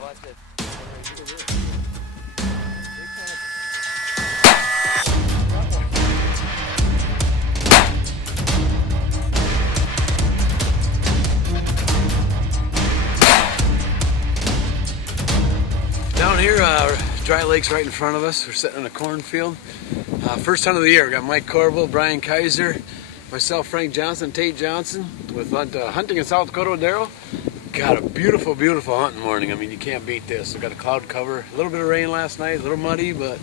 watch it. Down here, dry lake's right in front of us. We're sitting in a cornfield. First hunt of the year. We got Mike Corbel, Brian Kaiser, myself, Frank Johnson, Tate Johnson, with hunting in South Dakota with Darrell. Got a beautiful, beautiful hunting morning. I mean, you can't beat this. We got a cloud cover, a little bit of rain last night, a little muddy, but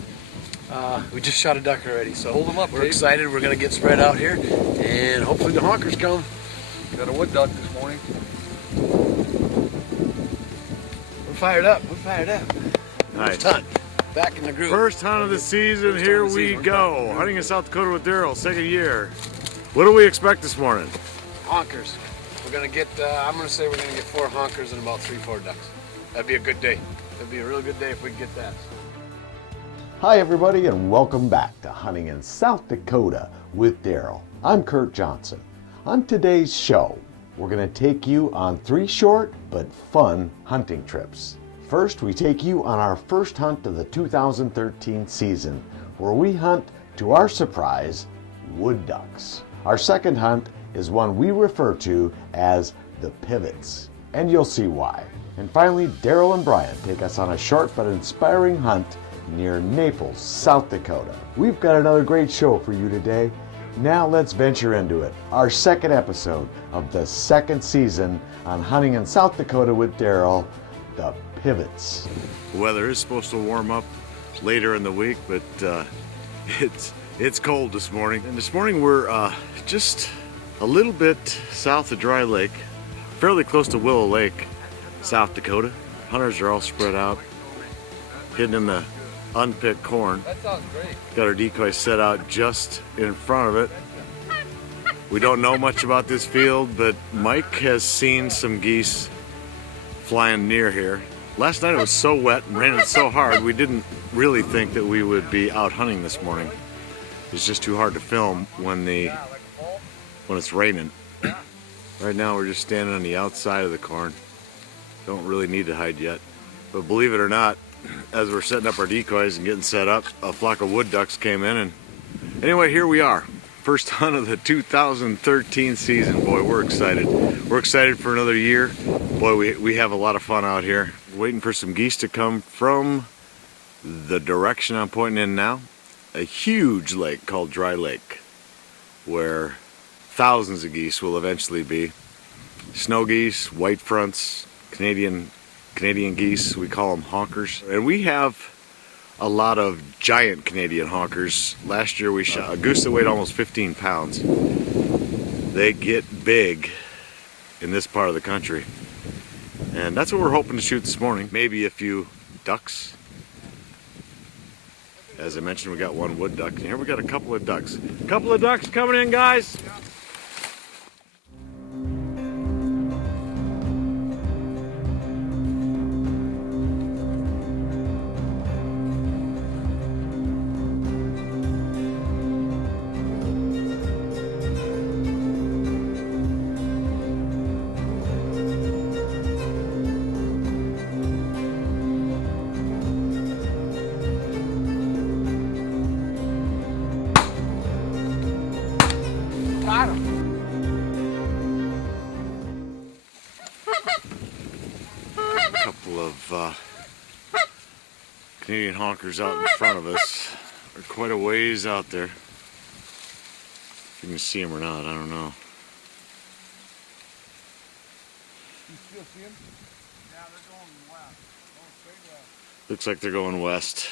we just shot a duck already. So hold them up. We're excited. We're gonna get spread out here, and hopefully the honkers come. Got a wood duck this morning. We're fired up. We're fired up. Nice. First hunt. Back in the groove. First hunt of the season. Here we go. Hunting in South Dakota with Darrell, second year. What do we expect this morning? Honkers. We're gonna get. I'm gonna say we're gonna get 4 honkers and about 3-4 ducks. That'd be a good day. That'd be a really good day if we could get that. Hi everybody, and welcome back to Hunting in South Dakota with Darrell. I'm Kurt Johnson. On today's show, we're going to take you on 3 short but fun hunting trips. First, we take you on our first hunt of the 2013 season, where we hunt, to our surprise, wood ducks. Our second hunt is one we refer to as the pivots, and you'll see why. And finally, Darrell and Brian take us on a short but inspiring hunt near Naples, South Dakota. We've got another great show for you today. Now let's venture into it. Our second episode of the second season on Hunting in South Dakota with Darrell, the pivots. The weather is supposed to warm up later in the week, but it's cold this morning. And this morning we're just a little bit south of Dry Lake, fairly close to Willow Lake, South Dakota. Hunters are all spread out, hidden in the unpicked corn. That sounds great. Got our decoy set out just in front of it. We don't know much about this field, but Mike has seen some geese flying near here. Last night it was so wet and raining so hard, we didn't really think that we would be out hunting this morning. It's just too hard to film when it's raining. Right now we're just standing on the outside of the corn. Don't really need to hide yet. But believe it or not, as we're setting up our decoys and getting set up, a flock of wood ducks came in, and anyway, here we are. First hunt of the 2013 season. Boy, we're excited. We're excited for another year. Boy, we have a lot of fun out here. Waiting for some geese to come from the direction I'm pointing in now. A huge lake called Dry Lake, where thousands of geese will eventually be. Snow geese, white fronts, Canadian geese, we call them honkers. And we have a lot of giant Canadian honkers. Last year we shot a goose that weighed almost 15 pounds. They get big in this part of the country. And that's what we're hoping to shoot this morning. Maybe a few ducks. As I mentioned, we got 1 wood duck. And here we got a couple of ducks. A couple of ducks coming in, guys. Got him. A couple of Canadian honkers out in front of us. They're quite a ways out there. If you can see them or not, I don't know. You still see them? Yeah, they're going west. Going straight west. Looks like they're going west.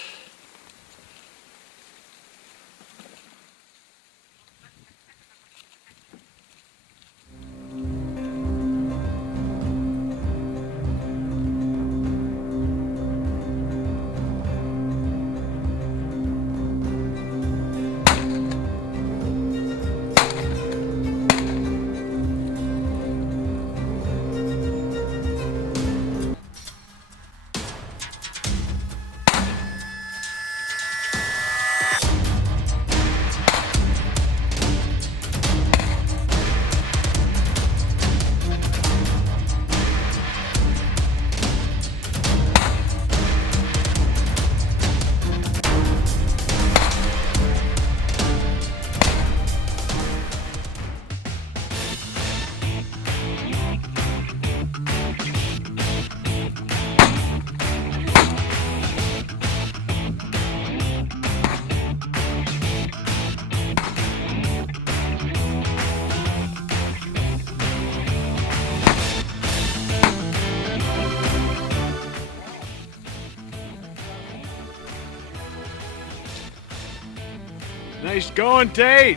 Nice going, Tate.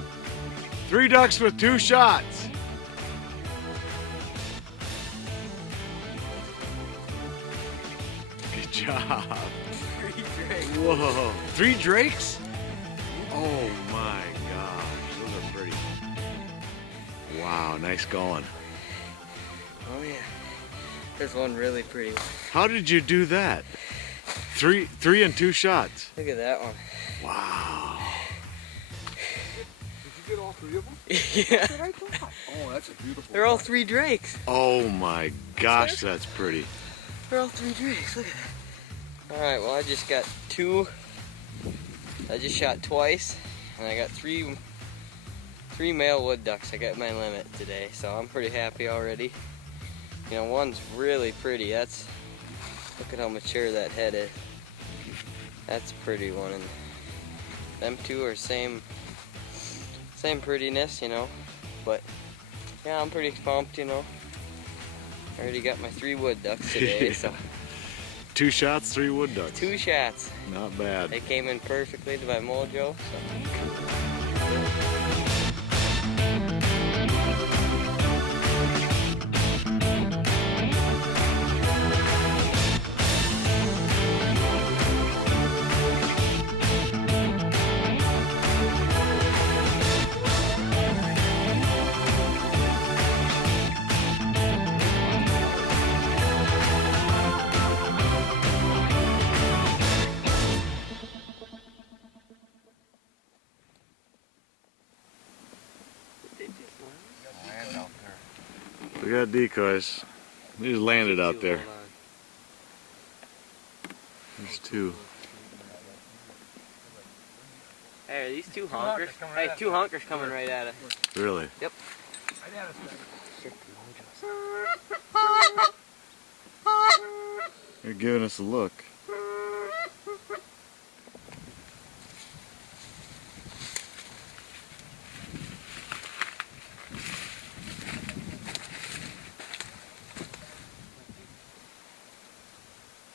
3 ducks with 2 shots. Good job. 3 drakes. Whoa. 3 drakes? Oh my gosh, those are pretty. Wow, nice going. Oh yeah. There's one really pretty one. How did you do that? 3 and 2 shots. Look at that one. Wow. Did you get all 3 of them? Yeah. That's what I thought. Oh, that's a beautiful They're all one. 3 drakes. Oh my gosh, that's pretty. They're all 3 drakes. Look at that. Alright, well I just got 2. I just shot twice. And I got 3 male wood ducks. I got my limit today. So I'm pretty happy already. You know, one's really pretty. Look at how mature that head is. That's a pretty one. And them 2 are same prettiness, you know. But yeah, I'm pretty pumped, you know. I already got my 3 wood ducks today, so 2 shots, 3 wood ducks. 2 shots. Not bad. They came in perfectly to my mojo. So. Land out there. We got decoys. We just landed out there. There's 2. Hey, are these 2 honkers? Hey, 2 honkers coming right at us. Really? Yep. They're giving us a look.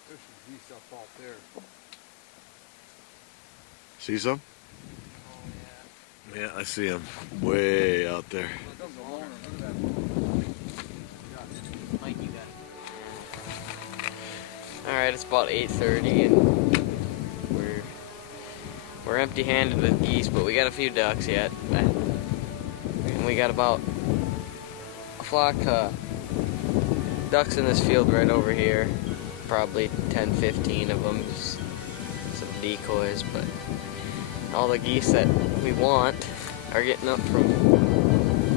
There's some geese up out there. See some? Oh yeah. Yeah, I see them. Way out there. Look at that. Mike, you got it. Alright, it's about 8:30 and we're empty-handed with geese, but we got a few ducks yet. And we got about a flock of ducks in this field right over here. Probably 10-15 of them. Just some decoys, but all the geese that we want are getting up from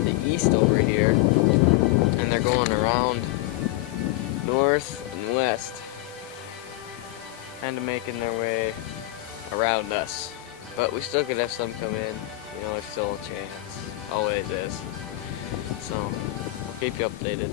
the east over here, and they're going around north and west, kind of making their way around us. But we still could have some come in, you know, there's still a chance, always is. So, I'll keep you updated.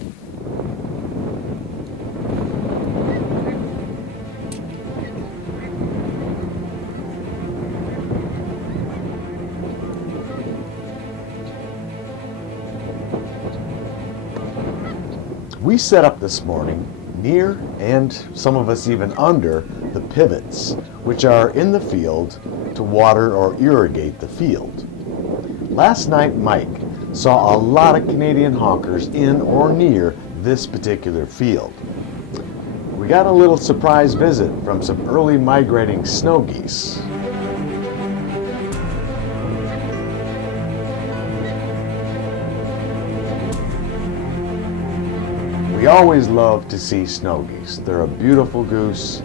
We set up this morning near, and some of us even under, the pivots, which are in the field to water or irrigate the field. Last night, Mike saw a lot of Canadian honkers in or near this particular field. We got a little surprise visit from some early migrating snow geese. We always love to see snow geese. They're a beautiful goose,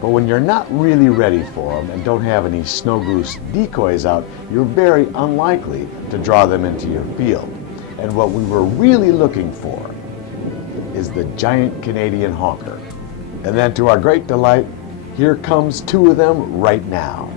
but when you're not really ready for them and don't have any snow goose decoys out, you're very unlikely to draw them into your field. And what we were really looking for is the giant Canadian honker. And then to our great delight, here comes 2 of them right now.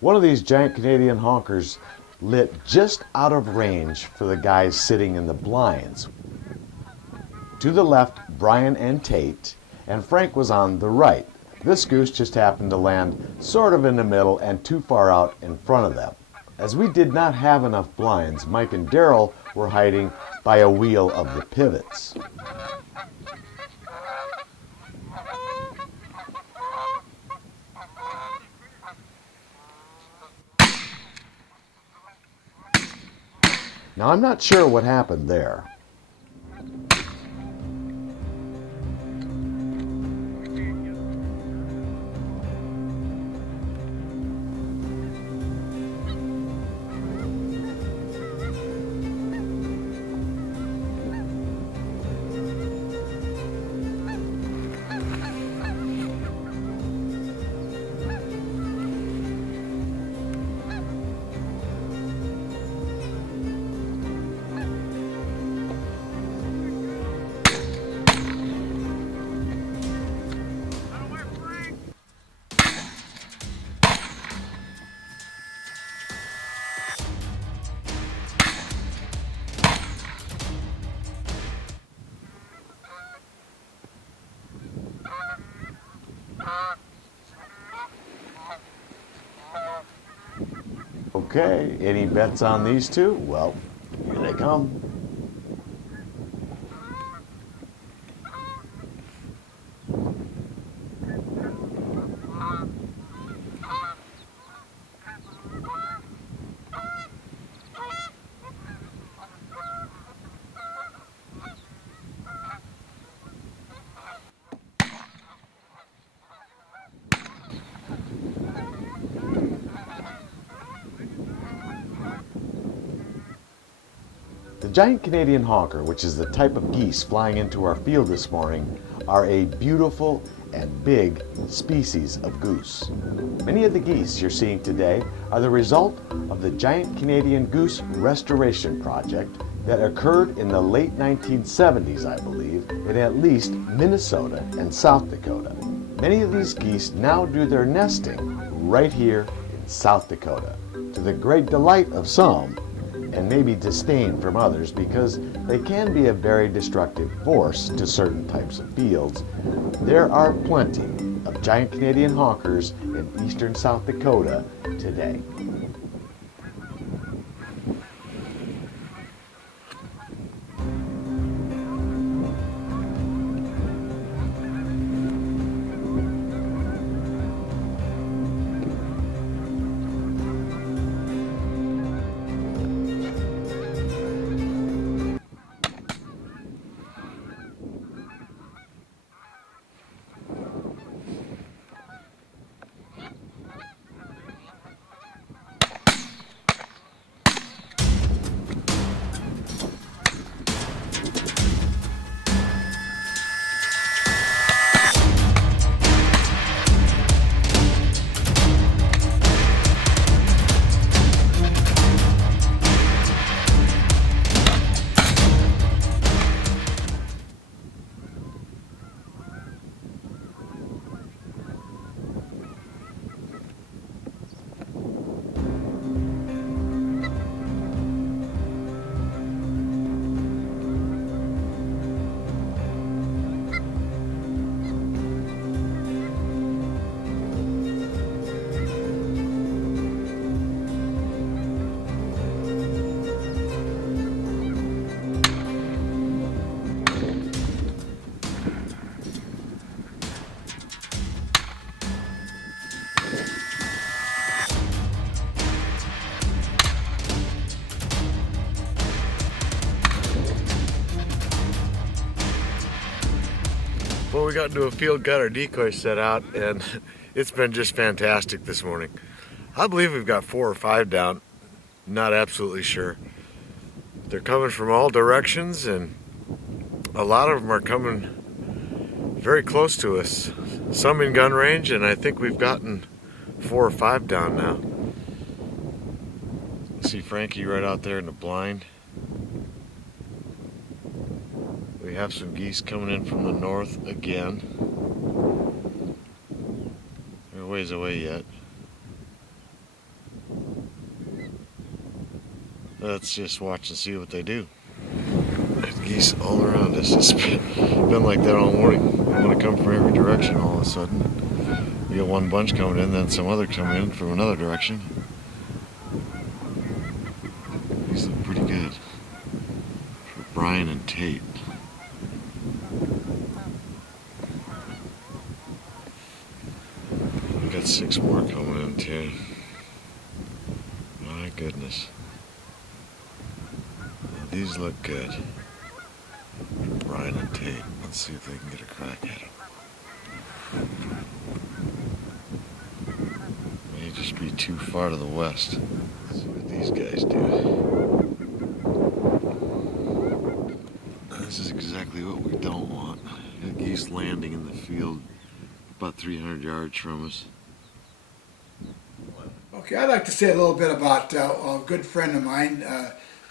One of these giant Canadian honkers lit just out of range for the guys sitting in the blinds. To the left, Brian and Tate, and Frank was on the right. This goose just happened to land sort of in the middle and too far out in front of them. As we did not have enough blinds, Mike and Darrell were hiding by a wheel of the pivots. Now I'm not sure what happened there. Okay, any bets on these two? Well, here they come. The giant Canadian honker, which is the type of geese flying into our field this morning, are a beautiful and big species of goose. Many of the geese you're seeing today are the result of the Giant Canadian Goose Restoration Project that occurred in the late 1970s, I believe, in at least Minnesota and South Dakota. Many of these geese now do their nesting right here in South Dakota, to the great delight of some, and maybe disdain from others, because they can be a very destructive force to certain types of fields. There are plenty of giant Canadian honkers in eastern South Dakota today. Well, we got into a field, got our decoys set out, and it's been just fantastic this morning. I believe we've got 4 or 5 down, not absolutely sure. They're coming from all directions, and a lot of them are coming very close to us. Some in gun range, and I think we've gotten 4 or 5 down now. See Frankie right out there in the blind. We have some geese coming in from the north again. They're a ways away yet. Let's just watch and see what they do. There's geese all around us. It's been like that all morning. They want to come from every direction all of a sudden. We got one bunch coming in, then some other coming in from another direction. These look pretty good for Brian and Tate. We got 6 more coming in too. My goodness. Now, these look good for Brian and Tate. Let's see if they can get a crack at them. May just be too far to the west. Let's see what these guys do. This is exactly what we don't want. We got geese landing in the field about 300 yards from us. Okay, I'd like to say a little bit about a good friend of mine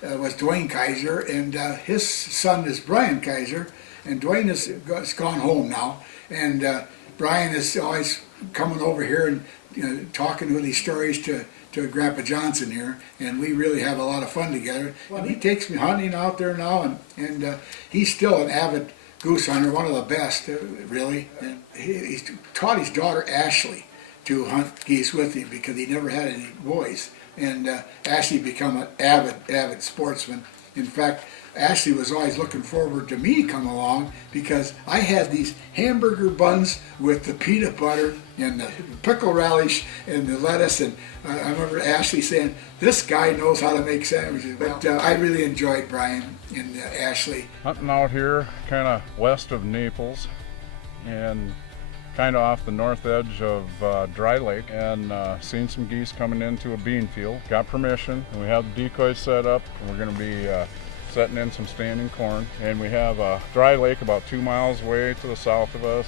was Dwayne Kaiser, and his son is Brian Kaiser, and Dwayne has gone home now, and Brian is always coming over here and talking with these stories to Grandpa Johnson here, and we really have a lot of fun together. And he takes me hunting out there now, and he's still an avid goose hunter, one of the best, really. And he's taught his daughter Ashley to hunt geese with him because he never had any boys. And Ashley become an avid sportsman. In fact, Ashley was always looking forward to me come along because I had these hamburger buns with the peanut butter and the pickle relish and the lettuce. And I remember Ashley saying, "This guy knows how to make sandwiches." But I really enjoyed Brian and Ashley. Hunting out here kind of west of Naples and kind of off the north edge of Dry Lake, and seen some geese coming into a bean field. Got permission, and we have the decoys set up, and we're going to be setting in some standing corn. And we have a dry lake about 2 miles away to the south of us.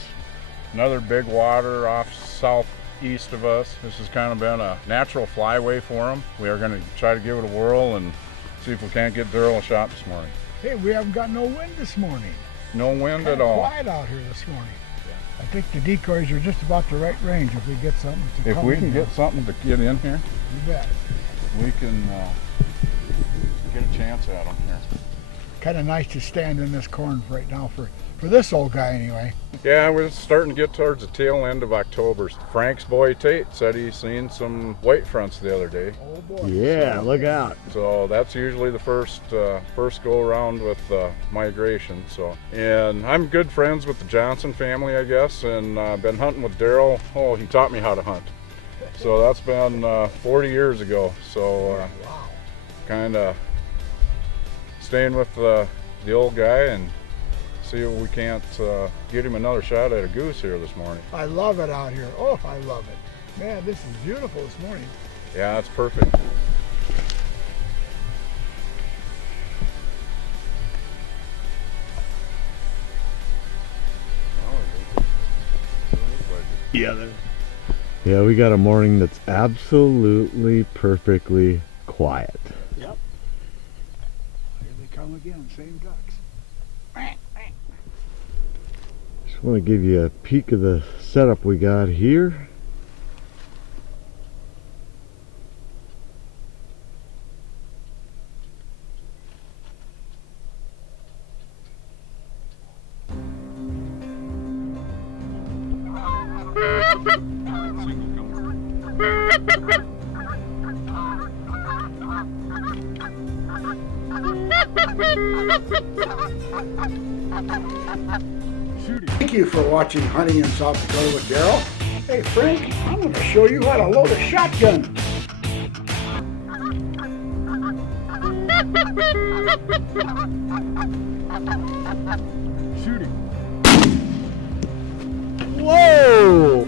Another big water off southeast of us. This has kind of been a natural flyway for them. We are going to try to give it a whirl and see if we can't get Darrell a shot this morning. Hey, we haven't got no wind this morning. No wind Kind at of all. quiet out here this morning. I think the decoys are just about the right range if we get something to If come we in can here. get something to get in here, You bet. we can get a chance at them here. Kind of nice to stand in this corn right now for this old guy anyway. Yeah, we're starting to get towards the tail end of October. Frank's boy Tate said he's seen some white fronts the other day. Oh boy. Yeah, look out. So that's usually the first go around with migration. So, and I'm good friends with the Johnson family, I guess, and I've been hunting with Darrell. Oh, he taught me how to hunt. So that's been 40 years ago. So kind of staying with the old guy and see if we can't get him another shot at a goose here this morning. I love it out here. Oh, I love it. Man, this is beautiful this morning. Yeah, that's perfect. Yeah, we got a morning that's absolutely perfectly quiet. Yep. Here they come again, same ducks. Just want to give you a peek of the setup we got here. Thank you for watching Hunting in South Dakota with Darrell. Hey Frank, I'm going to show you how to load a shotgun. Shooting. Whoa!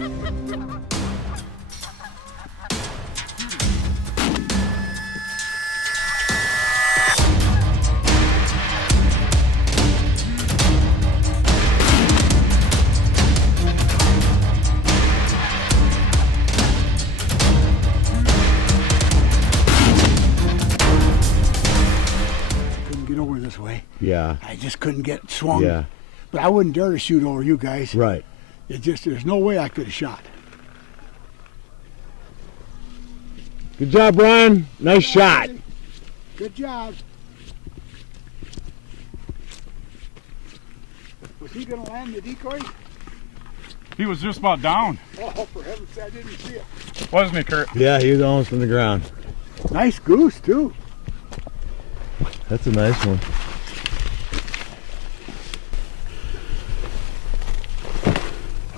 Couldn't get over this way. Yeah, I just couldn't get swung. yeah, But I wouldn't dare to shoot over you guys. right. It just, there's no way I could have shot. Good job, Brian. Nice shot. Good job. Was he going to land the decoy? He was just about down, Oh, for heaven's sake, I didn't see it. wasn't he, Kurt? Yeah, he was almost on the ground. Nice goose, too. That's a nice one.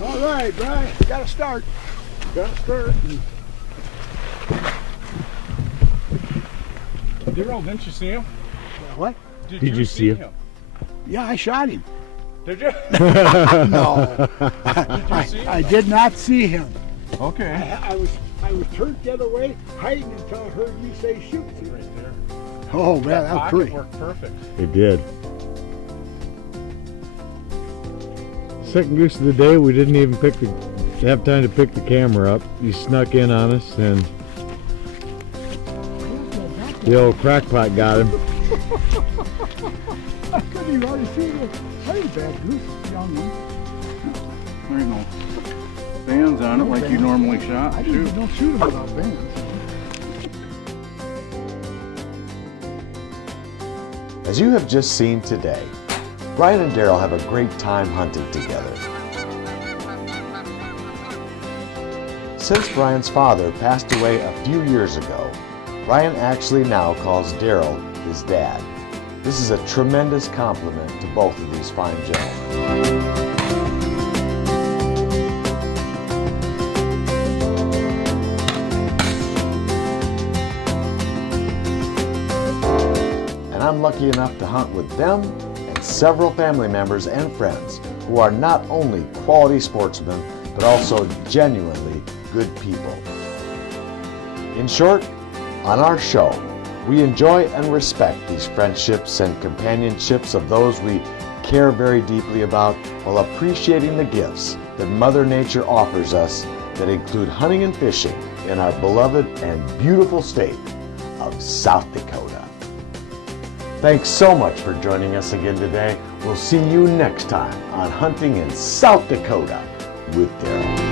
All right, Brian, got to start. Got to start. Darrell, didn't you see him? What? Did you see him? Yeah, I shot him. Did you? No, Did you see him? I did not see him. Okay. I was turned the other way, hiding until I heard you say shoot. Right there. Oh man, that was Pocket pretty. worked perfect. It did. Second goose of the day, we didn't even have time to pick the camera up. He snuck in on us and the old crackpot got him. I couldn't even already see the pretty bad goose, young one. There ain't no bands on it like you normally shot. I Shoot. don't shoot them without bands. As you have just seen today, Brian and Darrell have a great time hunting together. Since Brian's father passed away a few years ago, Brian actually now calls Darrell his dad. This is a tremendous compliment to both of these fine gentlemen. And I'm lucky enough to hunt with them and several family members and friends who are not only quality sportsmen, but also genuinely good people. In short, on our show, we enjoy and respect these friendships and companionships of those we care very deeply about, while appreciating the gifts that Mother Nature offers us that include hunting and fishing in our beloved and beautiful state of South Dakota. Thanks so much for joining us again today. We'll see you next time on Hunting in South Dakota with Darrell.